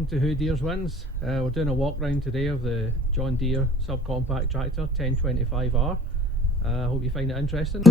welcome to Who Deers Wins. We're doing a walk round today of the John Deere subcompact tractor 1025R. I hope you find it interesting.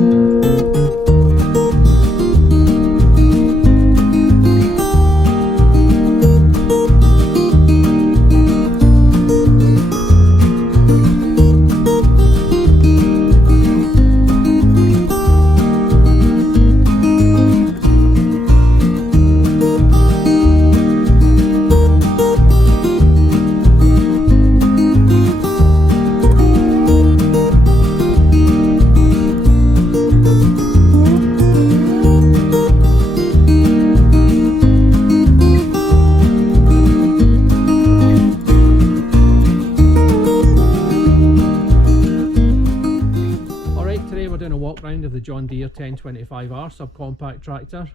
Round of the John Deere 1025R subcompact tractor.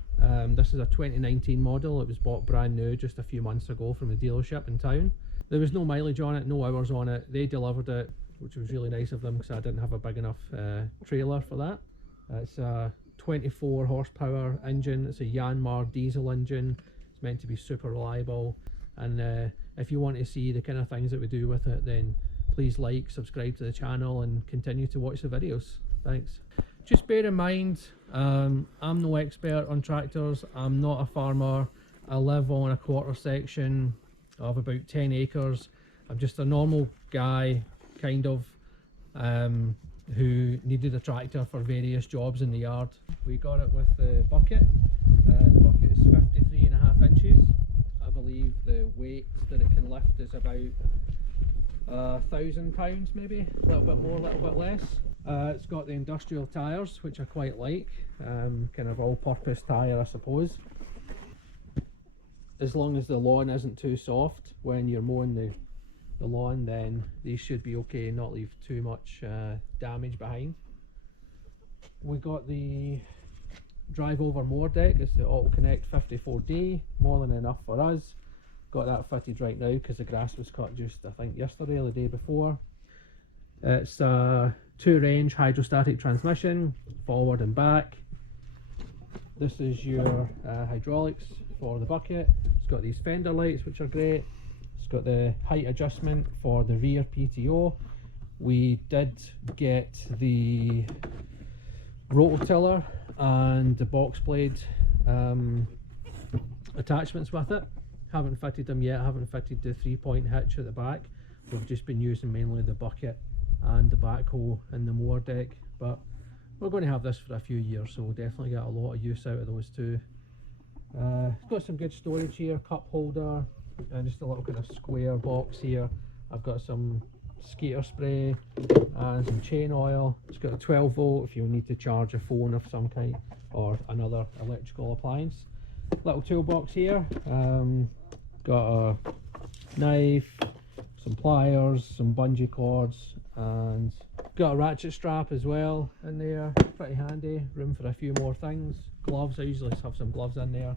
This is a 2019 model. It was bought brand new just a few months ago from the dealership in town. There was no mileage on it, no hours on it. They delivered it, which was really nice of them because I didn't have a big enough trailer for that. It's a 24 horsepower engine. It's a Yanmar diesel engine. It's meant to be super reliable, and if you want to see the kind of things that we do with it, then please like, subscribe to the channel and continue to watch the videos. Thanks. Just bear in mind, I'm no expert on tractors. I'm not a farmer. I live on a quarter section of about 10 acres. I'm just a normal guy, kind of, who needed a tractor for various jobs in the yard. We got it with the bucket. The bucket is 53.5 inches. I believe the weight that it can lift is about 1,000 pounds, maybe a little bit more, a little bit less. It's got the industrial tyres, which I quite like, kind of all-purpose tyre, I suppose. As long as the lawn isn't too soft when you're mowing the lawn, then these should be okay and not leave too much damage behind. We got the drive over mower deck. It's the Auto Connect 54D, more than enough for us. Got that fitted right now because the grass was cut just, I think, yesterday or the day before. It's a 2-range hydrostatic transmission, forward and back. This is your hydraulics for the bucket. It's got these fender lights, which are great. It's got the height adjustment for the rear PTO. We did get the rototiller and the box blade attachments with it. Haven't fitted them yet. Haven't fitted the 3-point hitch at the back. We've just been using mainly the bucket and the backhoe and the mower deck, but we're going to have this for a few years, so we'll definitely get a lot of use out of those two. It's got some good storage here, cup holder, and just a little kind of square box here. I've got some skater spray and some chain oil. It's got a 12 volt if you need to charge a phone of some kind or another electrical appliance. Little toolbox here, got a knife, some pliers, some bungee cords, and got a ratchet strap as well in there. Pretty handy, room for a few more things. Gloves, I usually have some gloves in there.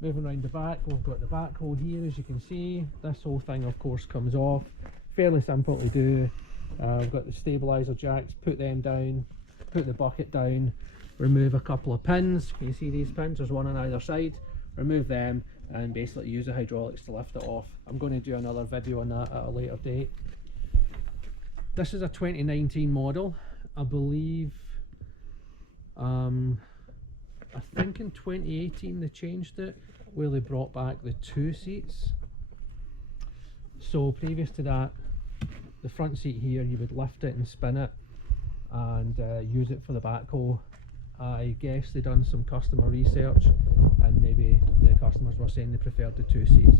Moving around the back, we've got the backhoe here, as you can see. This whole thing of course comes off, fairly simple to do. We've got the stabilizer jacks, put them down, put the bucket down, remove a couple of pins. Can you see these pins? There's one on either side. Remove them and basically use the hydraulics to lift it off. I'm going to do another video on that at a later date. This is a 2019 model. I believe, I think in 2018 they changed it, where they brought back the 2 seats. So previous to that, the front seat here, you would lift it and spin it and use it for the backhoe. I guess they done some customer research and maybe the customers were saying they preferred the 2 seats.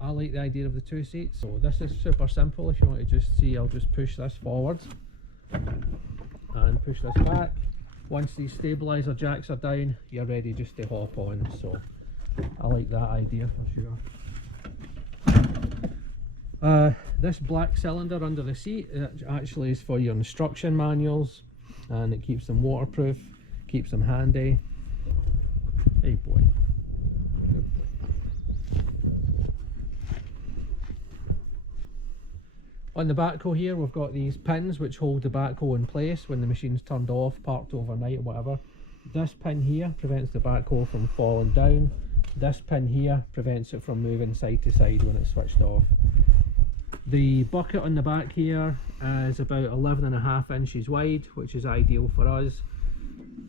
I like the idea of the 2 seats. So this is super simple. If you want to just see, I'll just push this forward and push this back. Once these stabilizer jacks are down, you're ready just to hop on. So I like that idea for sure. This black cylinder under the seat, it actually is for your instruction manuals, and it keeps them waterproof, keeps them handy. Hey boy. Good boy. On the backhoe here, we've got these pins which hold the backhoe in place when the machine's turned off, parked overnight or whatever. This pin here prevents the backhoe from falling down. This pin here prevents it from moving side to side when it's switched off. The bucket on the back here is about 11.5 inches wide, which is ideal for us.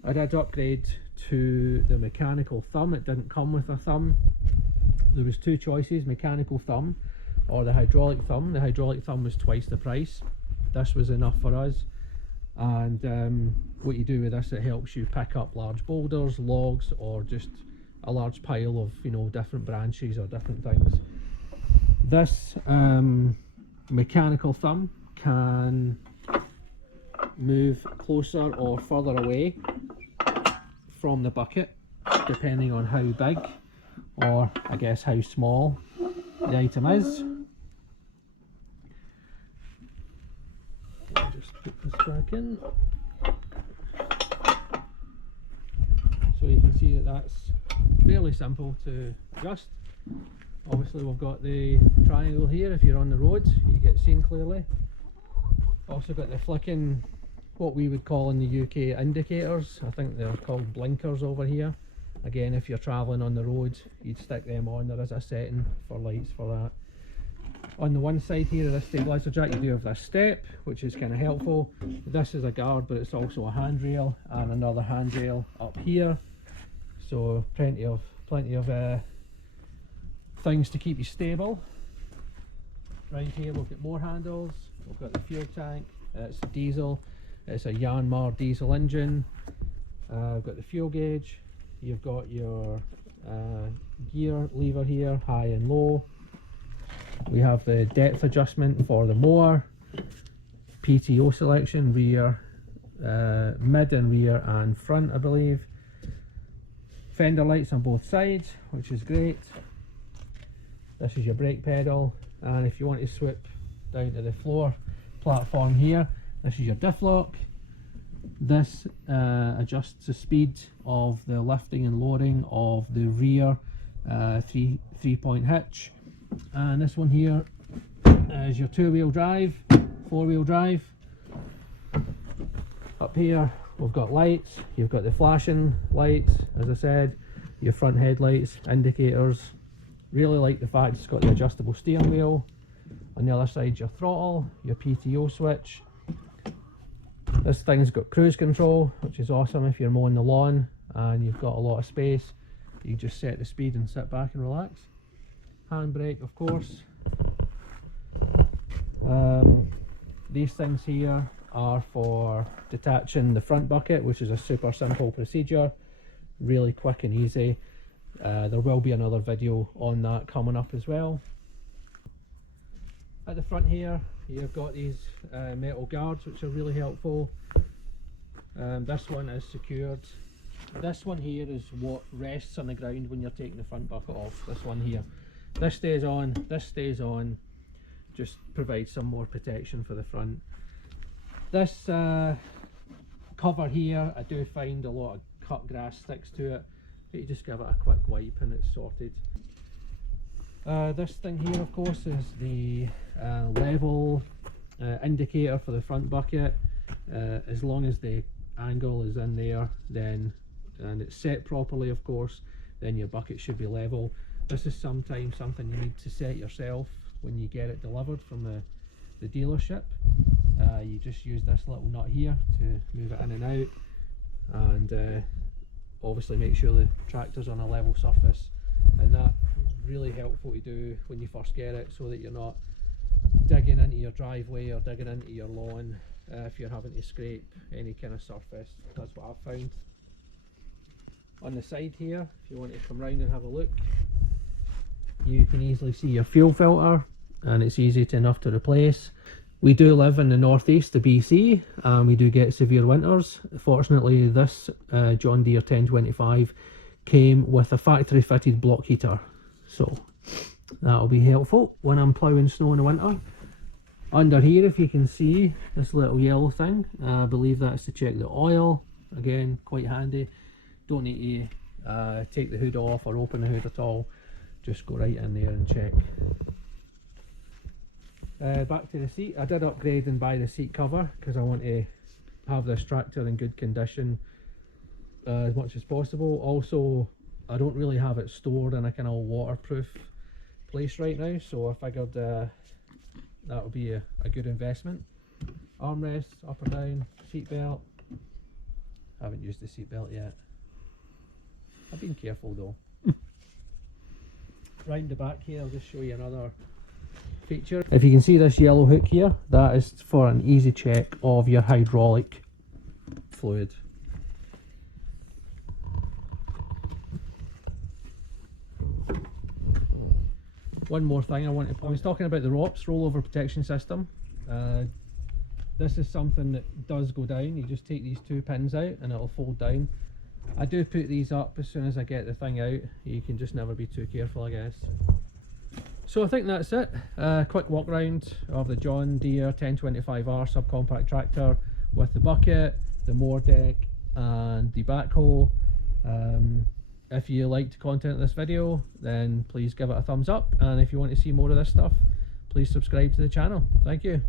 I did upgrade to the mechanical thumb. It didn't come with a thumb. There was two choices, mechanical thumb or the hydraulic thumb. The hydraulic thumb was twice the price. This was enough for us. And what you do with this, it helps you pick up large boulders, logs, or just a large pile of, you know, different branches or different things. This mechanical thumb can move closer or further away from the bucket depending on how big, or I guess how small the item is. I'll just put this back in so you can see that that's fairly simple to adjust. Obviously we've got the triangle here. If you're on the road you get seen clearly. Also got the flicking, what we would call in the UK, indicators. I think they're called blinkers over here. Again, if you're travelling on the road, you'd stick them on. There is a setting for lights for that. On the one side here of this stabiliser jack, you do have this step, which is kind of helpful. This is a guard, but it's also a handrail, and another handrail up here. So plenty of things to keep you stable. Right here we've got more handles. We've got the fuel tank. It's a diesel. It's a Yanmar diesel engine. We've got the fuel gauge. You've got your gear lever here, high and low. We have the depth adjustment for the mower. PTO selection, rear, mid and rear and front, I believe. Fender lights on both sides, which is great. This is your brake pedal, and if you want to swoop down to the floor platform here, this is your diff lock. This adjusts the speed of the lifting and lowering of the rear three-point hitch. And this one here is your two-wheel drive, four-wheel drive. Up here we've got lights. You've got the flashing lights, as I said, your front headlights, indicators. Really like the fact it's got the adjustable steering wheel. On the other side, your throttle, your PTO switch. This thing's got cruise control, which is awesome if you're mowing the lawn and you've got a lot of space. You just set the speed and sit back and relax. Handbrake, of course. These things here are for detaching the front bucket, which is a super simple procedure, really quick and easy. There will be another video on that coming up as well. At the front here you've got these metal guards, which are really helpful. This one is secured. This one here is what rests on the ground when you're taking the front bucket off. This one here, this stays on, this stays on, just provides some more protection for the front. This cover here, I do find a lot of cut grass sticks to it, but you just give it a quick wipe and it's sorted. This thing here, of course, is the level indicator for the front bucket. As long as the angle is in there, then and it's set properly, of course, then your bucket should be level. This is sometimes something you need to set yourself when you get it delivered from the dealership. You just use this little nut here to move it in and out, and obviously make sure the tractor's on a level surface, and that's really helpful to do when you first get it, so that you're not digging into your driveway or digging into your lawn if you're having to scrape any kind of surface. That's what I've found. On the side here, if you want to come round and have a look, you can easily see your fuel filter, and it's easy enough to replace. We do live in the northeast of BC, and we do get severe winters. Fortunately, this John Deere 1025 came with a factory fitted block heater, so that'll be helpful when I'm ploughing snow in the winter. Under here, if you can see this little yellow thing, I believe that's to check the oil. Again, quite handy. Don't need to take the hood off or open the hood at all, just go right in there and check. Back to the seat. I did upgrade and buy the seat cover because I want to have this tractor in good condition as much as possible. Also, I don't really have it stored in a kind of waterproof place right now, so I figured that would be a good investment. Armrest, up or down, seat belt. Haven't used the seat belt yet. I've been careful though. Round the back here, I'll just show you another feature. If you can see this yellow hook here, that is for an easy check of your hydraulic fluid. One more thing I was talking about the ROPS, rollover protection system. This is something that does go down. You just take these two pins out and it'll fold down. I do put these up as soon as I get the thing out. You can just never be too careful, I guess. So I think that's it. Quick walk round of the John Deere 1025R subcompact tractor with the bucket, the mower deck and the backhoe. If you liked the content of this video, then please give it a thumbs up, and if you want to see more of this stuff, please subscribe to the channel. Thank you.